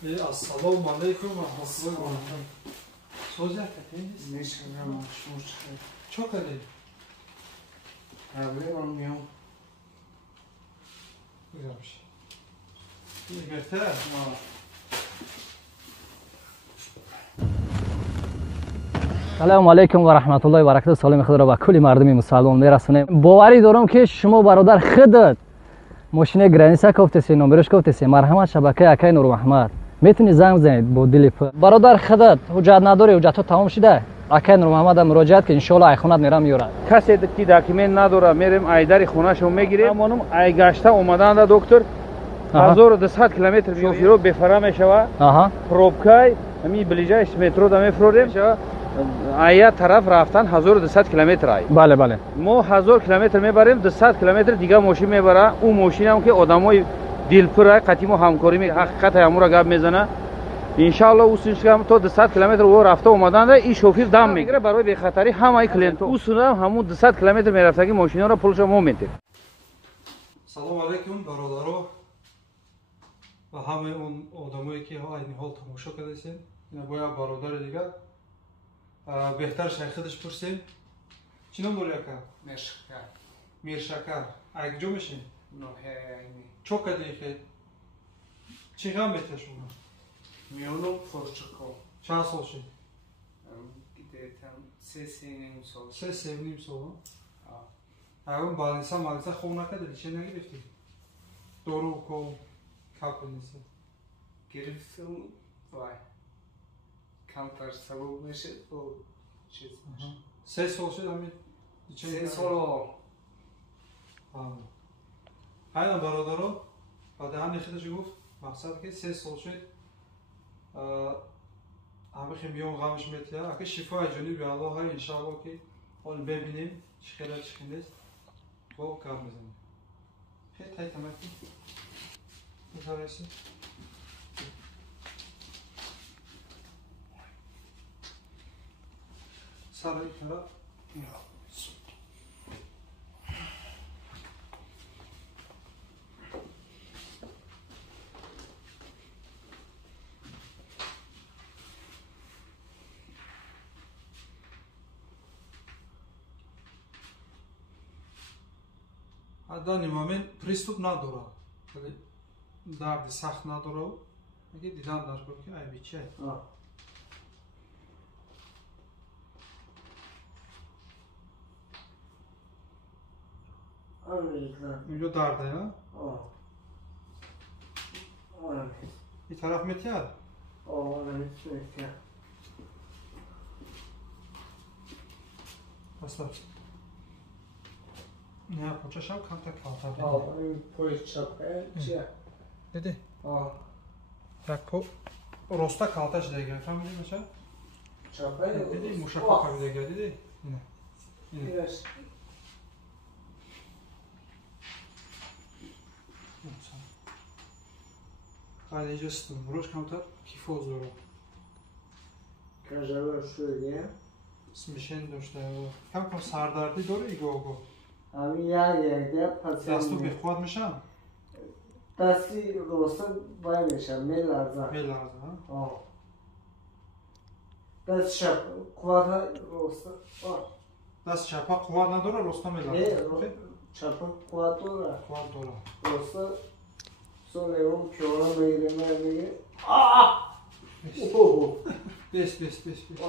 Assalomu alaykum va rahmatullohi. So'z yaqinsiz. Nechun mashhur chiqadi? Cho'kadi. Bilmayman. Güzelmiş. Yeter. سلام علیکم و رحمت الله و برکاته. سلام خود را به کل مردم مسلمان میرسونم. باوری دارم که شما برادر خودت ماشین گرانیسا گفتید، نمبرش گفتید، مرحمت شبکه اکای نور محمد میتونی زنگ بزنید با دل پر. برادر خودت حجت نداری، حجت تمام شده، اکای نور محمد مراجعه کن، ان شاء الله ای خونت میرم میاره. کسی که داکیومنت نداره میریم ایدر خونه شو میگیریم. همونم ای گشته اومدن دکتر 1200 کیلومتر بیو بفرا میشوه. پروبکای می بلیجایش مترو دا میفروریم. آیا طرف رفتن 1200 کیلومتر ای. بله بله. ما 1000 کیلومتر میبریم، 200 کیلومتر دیگه ماشین میبره. اون ماشین هم که آدمای دلپره قطعی همکاری می حقیقت امور گپ میزنه. ان شاء الله اوسش هم تو 200 کیلومتر و رفته اومدن این شوفیر دم میگیره برای بی خطری همه کلینت اوسنا همون 200 کیلومتر میرفتگی ماشینا رو پولش مومنت. سلام علیکم برادرها و همه اون آدمایی که این حال تماشا کردین. اینا با برادر دیگه بهتر شیخدش پرسیم. چی نام داری اکا؟ مرشکر. میرشکر. اگه جو میشین؟ نه اینی. چوکدی که چی غم میته شما؟ میونم پرچکو. چند سال شد؟ دیدم 3 سال. 3 سال. اون بالینسا خون نکردی چه نگرفتی؟ دورو کو کاپ نیست. گرفتم وای. کمتر سبب میشه تو چیز میشه. 3 سال شد همین. 3 سال. اینا برادرها بعد هم نخیدش گفت مقصد که 3 سال شد همه خیمیون غمش میتیه اگه شفای جانی به الله های انشاءالله که اون ببینیم چخیره چخیره با کار میزنیم خیلی تایی تمکی میتارسی سر این طرف در این مومن پریستوب نداره ولی درد سخت نداره اگه دیدن در کنه که ای بیچه اینجا درده نه؟ این طرف میتید؟ میتید بسته نه پوچش هم کم تا کلتا این پوی چپه چیه؟ دیدی؟ یک پو راستا کلتاش دیگه فهمیدی میشه؟ چپه دیدی موشک پاکم دیگه دیدی؟ اینه بعد اینجا ستون کمتر کیفوز داره کجا شده؟ اسمشین داشته کم سردردی داره ایگو همین یه پس دستو بخواد میشم؟ دستی روستن بای میشم میلرزه دست شب قوات روستن دست چپا قوات نداره روستا میلرزه چپا قوات داره روستا سونه اون پیورا میگه بیست پیش میده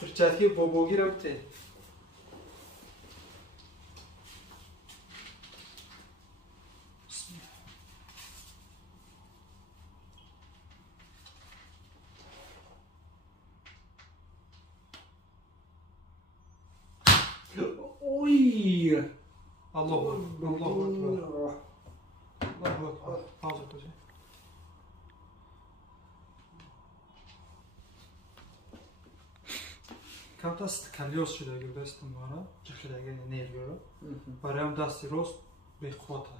پرچتکی باباگی رو بته الله اکبر حاضر کجا کم دست کلیاس شده اگر دستم مارا چخیده اگر نیروی برای هم دستی راست به خواته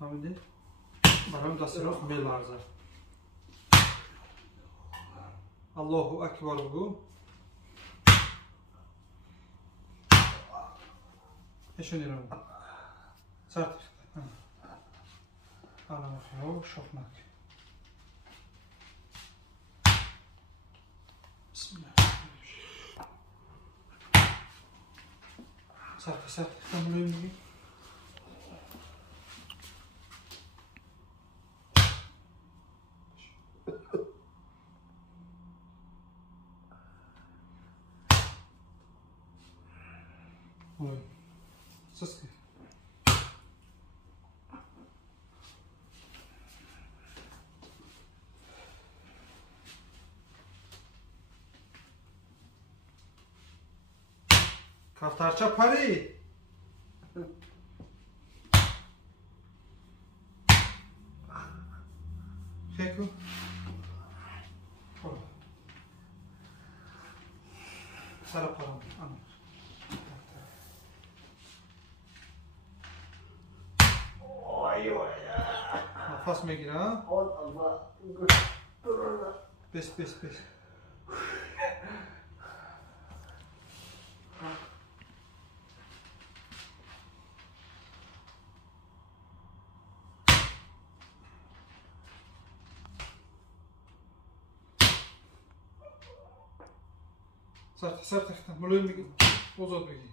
همینده برام دست راست میلرزه. الله اکبر بگو. ایشونی رو بگو. سرت اخته. الان خیلی شوخ نکن. بسم الله. سرت اخته ملویم بگی. ملویم. سس که. کفترچه پرید. خیکو. سر پرام. نفس میگیره. بس. سرت اخته ملویم بگی. بزرگ بگی.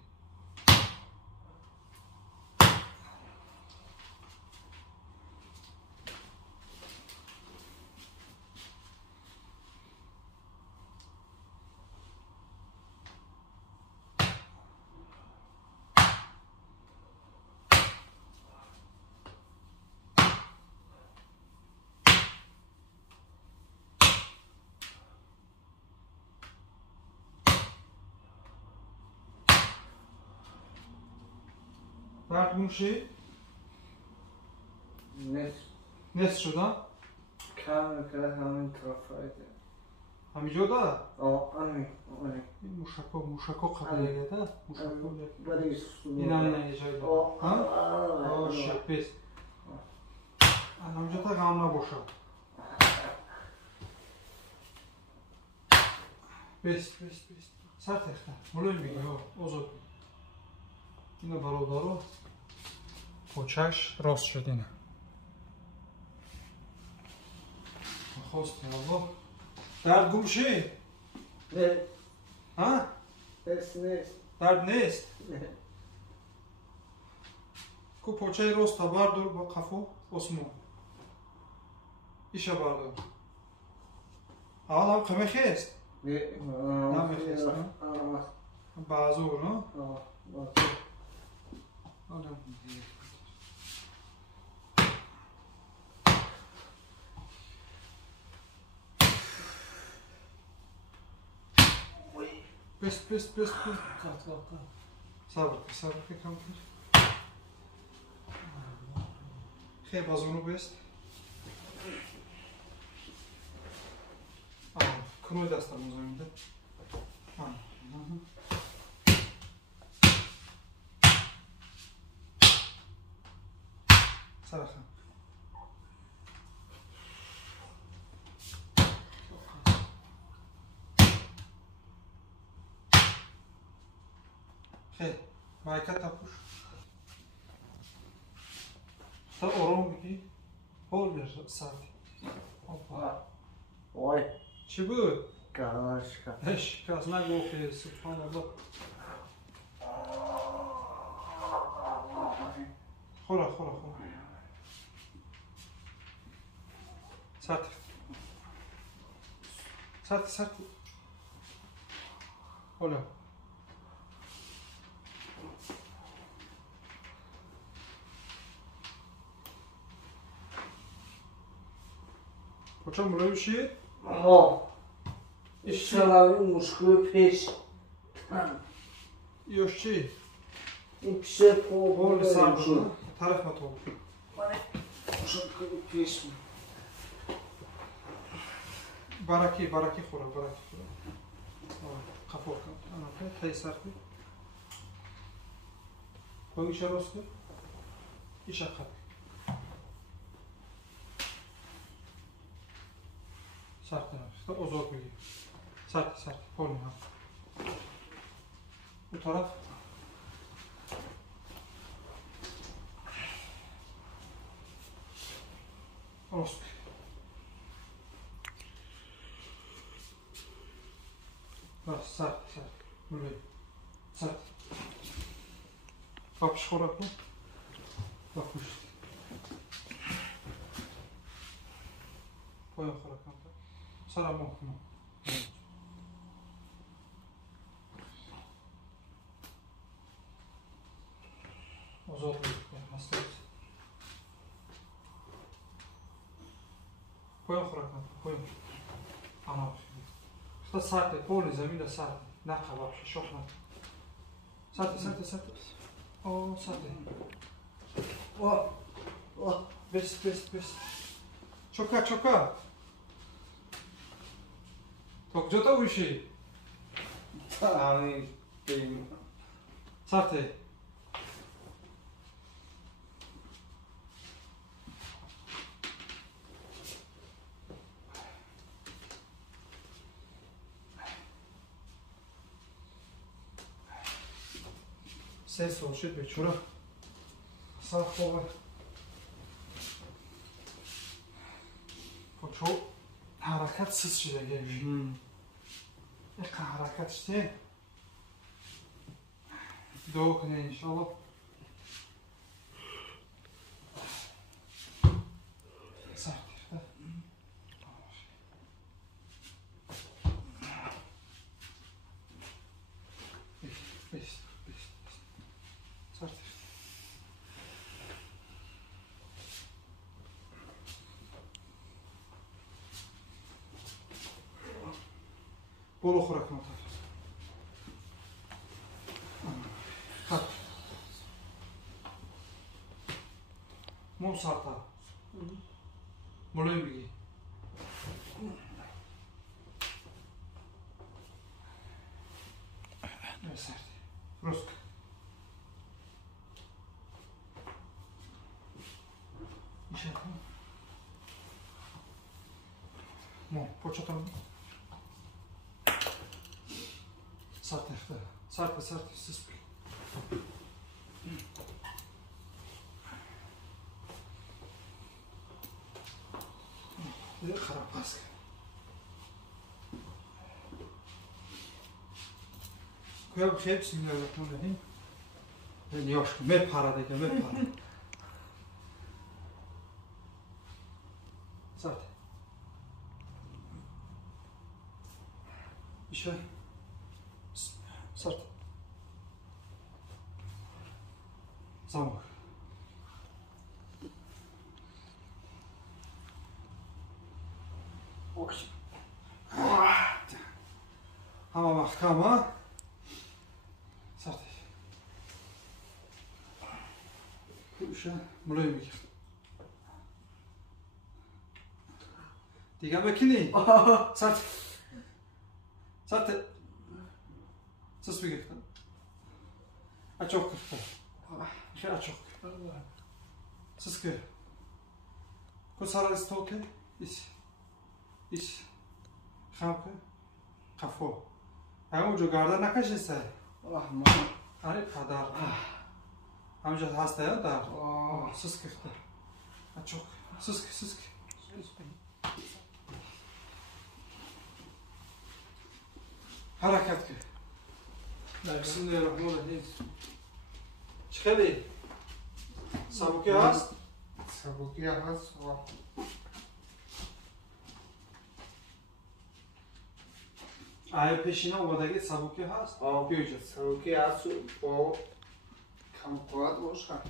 درد گوشی؟ نصف شدن؟ کم میکنه همین طرفایده. همینجا ده؟ همین. این موشکا قبل ده؟ موشکا ولی سوستون نه یه جای ده. شد بس. همینجا تا غم نباشه. بس. سر تخته. ملویم بگی آزاد. اینو برادرو پوچش راست شد اینه. خواستی الله. درد گوشی؟ نه. ها؟ نیست. درد نیست؟ نه. کو پوچه راست تا بردار با قفو اسمو. ایشه بردار. اول هم قمه خیست؟ نه میخیست نه؟ بازور نه؟ بس. صبر که کم کن. خیلی بازونو بست. کنوی دستم مزاینده. سرخم. خیلی مایکت تپوش. تا آرام بگی. حال بیار سردی. وای. چی بود؟ شکست نگفتی سبحان الله. خورا. سرت. حالا. کجا ملوی شید؟ این مشکل پیش. یوش چی؟ این پیشه پا بول سر بزن. طرف نتو. مشکل پیش. برکی خورا. قفور کن. خیلی سرتی. کوی ایشه راسته؟ ایشه قبل. Sert tarafta o zor bölge. Sert sert. Polni ha. Bu taraf. Rosk. Bak sert sert. Böyle. Sert. Kapış korak mı? Bakmış. Koyun korak mı? Sara mı? O zor bölge. Hasta. Koyun korak mı? Koyun. Ana. Что сарте, полный замина сарте. Наха вообще, шок на. Сарте. О, сарте. О, без. Чока. То где-то уши. Ами, бейм. Сарте. Ses oluşuyor be çura. Sağ kova. Bu çok harakatsız şey geliyor. Ne harakat işte. Doğru inşallah. Sağ. Beş. Sert. Bol okurak mı? Kat. Mum sarta. Molay bilgi. Ne sert. Rusk. Ну, почему Сарте, сыспи. Харапаска. Кое бы хепси мне разговаривали. Немножко, мы пара. Сарте. Еще. Сарте. Замок. Окей. Hava mahkama. Sart. Kuşa mülayim bir. Diga makini. Sart. Sart. Sus bir git. Açok kırpı. Şey açok. Sus ki. Kusara stoke. İş. Kapı. Kafo. Ama jo garda nakashese. Rahman. Are kadar. Amca hasta ya da. Sus kırpı. Açok. Sus. Harakat ki. Bismillahirrahmanirrahim. Çıkali. Sabuki hast. Sabuki hast. Aya peşine ovadagi sabuki hast. Görecek. Sabuki hast o kampoat boşa.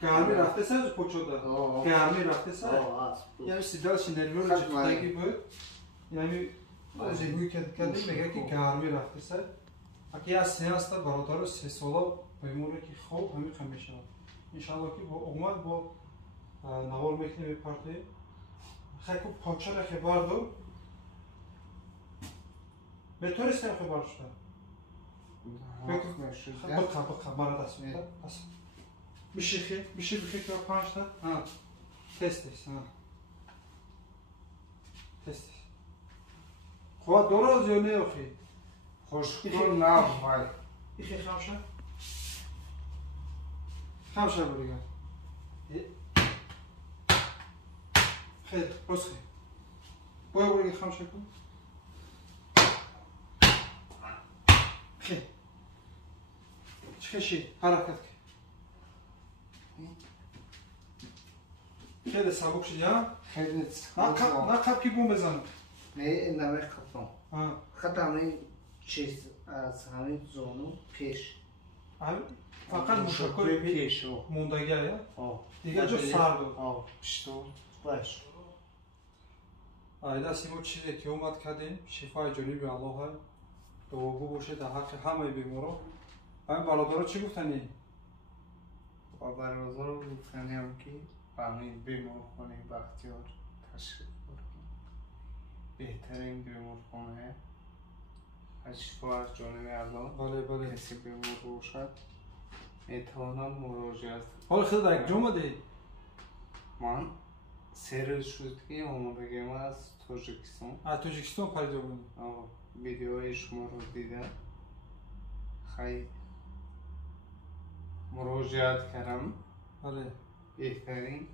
Garmi raftesa pochoda. Garmi raftesa. Yani sidal şinelmiyor çıktaki bu. Yani زندگی کردیم میگه که گرمی رفته سر اگه از سه است برادر سه ساله بهمونه که خوب همین خمیشه ان شاء الله که با اومد با نوال میکنیم پارتی خیلی پاچه را خبر دو به طور است خبر شده بقى مرا دست میده میشه بخیر که 5 تا تست Test. Xo doroz yo ne yoxi? خوشگل نبود. İxi xamşa. Xamşa buraya. Xeyr, boş. Boya buraya xamşa koy. Xeyr. Çıkışı, harakat. Xeyr, sabuk şey ya. خیلی Ne kap ki bu mezanı? نه نمه خطم Ha. خط همه چیز از همه زانو پیش Abi fakat muşakoy bir پیش او munda gel ya. آه Diga çok sardı. آه پشتو باش Ayda simo çize ki omat kadin şifa cönü bir Allah'a doğu boşe da hakkı hamay bir moro. Ben baladora çi guftani? و برادر گفتنی هم که همین بیمارخانه بختیار تشریف بردیم بهترین بیمارخانه از شفا از جانب الله Bale bale. کسی بیمار باشد میتوانم مراجعت Hol khida ek joma de. من سر شد که آمادگی من از تاجیکستان A Tojikistan paydo bunu. ویدیوهای شما رو دیدم خیلی مراجعت کردم Bale. بهترین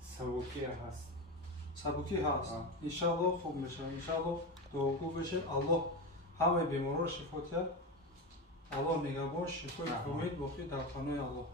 سبکی هست Sabuki has. Ha. İnşallah خوب میشه. İnşallah doğu بشه. Allah hamay bemoro şifot ya. Allah nigahbon şifo Ha. komit boqi dar xonay Allah.